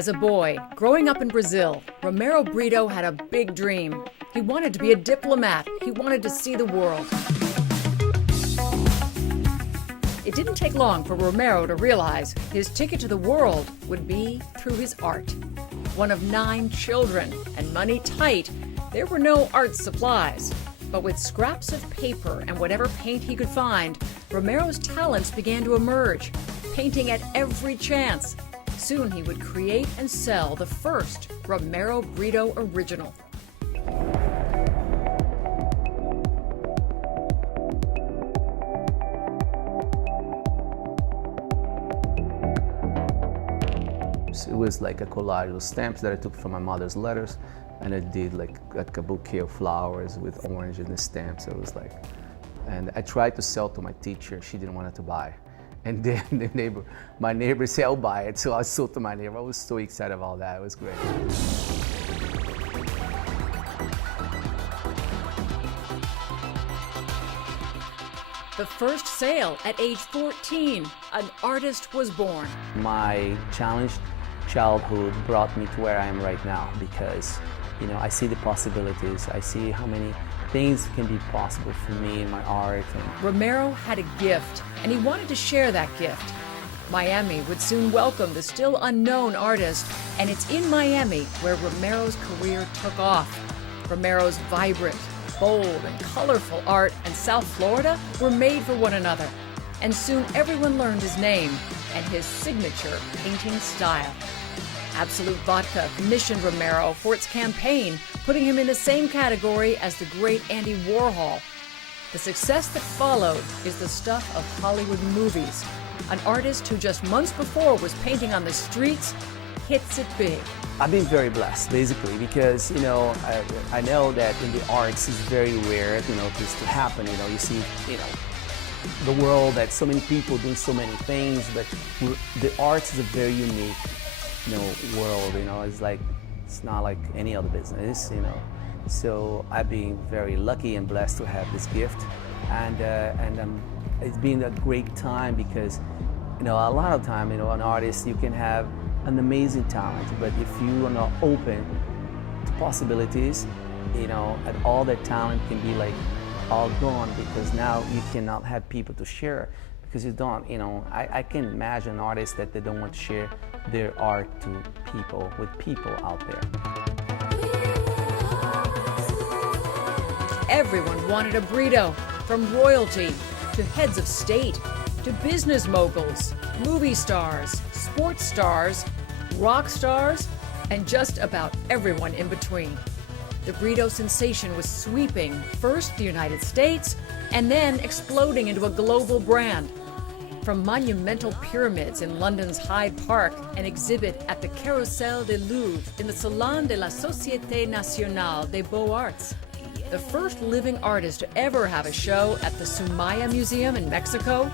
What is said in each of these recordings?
As a boy, growing up in Brazil, Romero Britto had a big dream. He wanted to be a diplomat. He wanted to see the world. It didn't take long for Romero to realize his ticket to the world would be through his art. One of 9 children and money tight, there were no art supplies. But with scraps of paper and whatever paint he could find, Romero's talents began to emerge, painting at every chance. Soon he would create and sell the first Romero Britto original. It was like a collage of stamps that I took from my mother's letters, and I did like a bouquet of flowers with orange in the stamps. It was like, and I tried to sell to my teacher. She didn't want it to buy. And then my neighbor said, I'll buy it. So I sold to my neighbor. I was so excited about that. It was great. The first sale at age 14, an artist was born. My challenged childhood brought me to where I am right now because, you know, I see the possibilities. I see how many things can be possible for me in my art. Romero had a gift, and he wanted to share that gift. Miami would soon welcome the still unknown artist, and it's in Miami where Romero's career took off. Romero's vibrant, bold, and colorful art and South Florida were made for one another. And soon everyone learned his name and his signature painting style. Absolute Vodka commissioned Romero for its campaign, putting him in the same category as the great Andy Warhol. The success that followed is the stuff of Hollywood movies. An artist who just months before was painting on the streets hits it big. I've been very blessed, basically, because, you know, I know that in the arts it's very rare, you know, this to happen. You know, you see, you know, the world that so many people doing so many things, but the arts is a very unique, you know, world. You know, it's like, it's not like any other business, you know. So I've been very lucky and blessed to have this gift, and it's been a great time because, you know, a lot of time, you know, an artist, you can have an amazing talent, but if you are not open to possibilities, you know, and all that talent can be like all gone because now you cannot have people to share because you don't, you know, I can imagine artists that they don't want to share their art to people, with people out there. Everyone wanted a Britto, from royalty to heads of state to business moguls, movie stars, sports stars, rock stars, and just about everyone in between. The Britto sensation was sweeping first the United States and then exploding into a global brand. From monumental pyramids in London's Hyde Park, an exhibit at the Carrousel du Louvre in the Salon de la Société Nationale des Beaux-Arts, the first living artist to ever have a show at the Sumaya Museum in Mexico,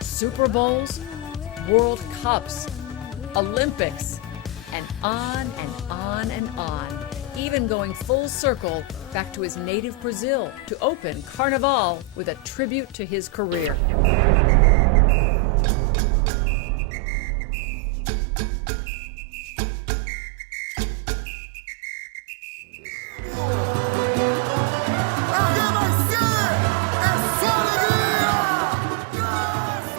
Super Bowls, World Cups, Olympics, and on and on and on, even going full circle back to his native Brazil to open Carnival with a tribute to his career.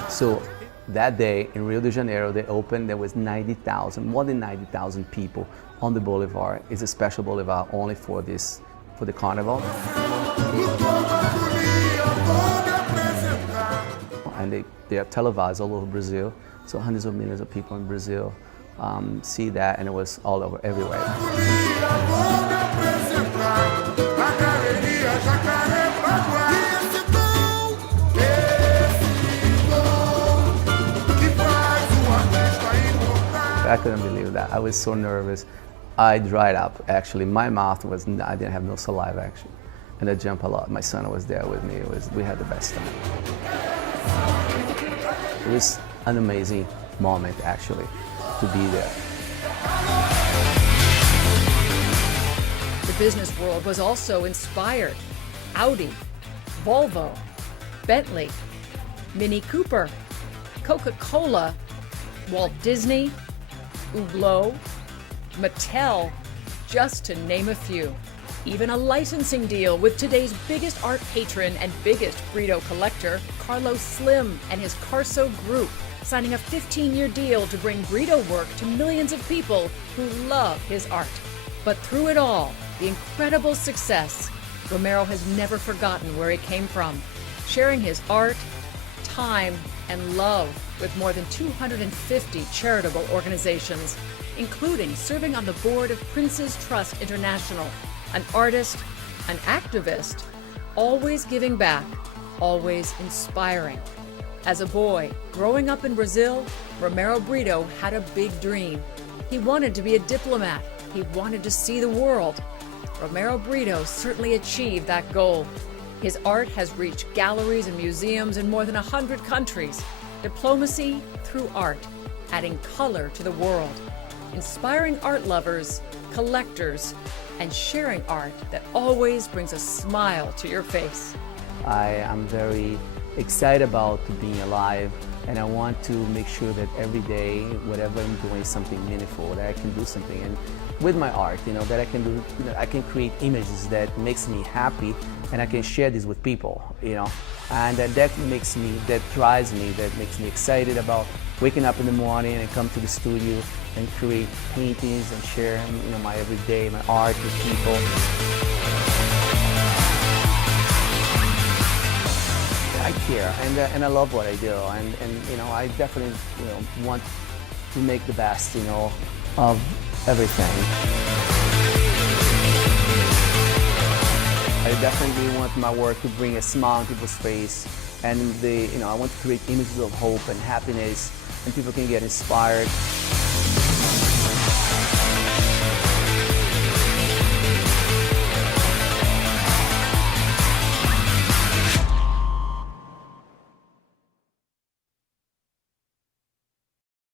So that day in Rio de Janeiro, they opened, there was 90,000, more than 90,000 people on the boulevard. It's a special boulevard only for this, for the carnival. And they are televised all over Brazil. So hundreds of millions of people in Brazil see that, and it was all over, everywhere. I couldn't believe that. I was so nervous. I dried up, actually. My mouth was, I didn't have no saliva, actually. And I jumped a lot. My son was there with me. We had the best time. It was an amazing moment, actually, to be there. The business world was also inspired. Audi, Volvo, Bentley, Mini Cooper, Coca-Cola, Walt Disney, Hublot, Mattel, just to name a few. Even a licensing deal with today's biggest art patron and biggest Britto collector, Carlos Slim and his Carso Group, signing a 15-year deal to bring Britto work to millions of people who love his art. But through it all, the incredible success, Romero has never forgotten where he came from, sharing his art, time, and love with more than 250 charitable organizations, including serving on the board of Prince's Trust International, an artist, an activist, always giving back, always inspiring. As a boy, growing up in Brazil, Romero Britto had a big dream. He wanted to be a diplomat. He wanted to see the world. Romero Britto certainly achieved that goal. His art has reached galleries and museums in more than 100 countries. Diplomacy through art, adding color to the world, inspiring art lovers, collectors, and sharing art that always brings a smile to your face. I am very excited about being alive, and I want to make sure that every day, whatever I'm doing, is something meaningful, that I can do something. And with my art, that I can do, I can create images that makes me happy, and I can share this with people, and that drives me, that makes me excited about waking up in the morning and come to the studio and create paintings and share, my everyday, my art with people. I care, and I love what I do, and I definitely want to make the best of everything. I definitely want my work to bring a smile on people's face, and I want to create images of hope and happiness, and people can get inspired.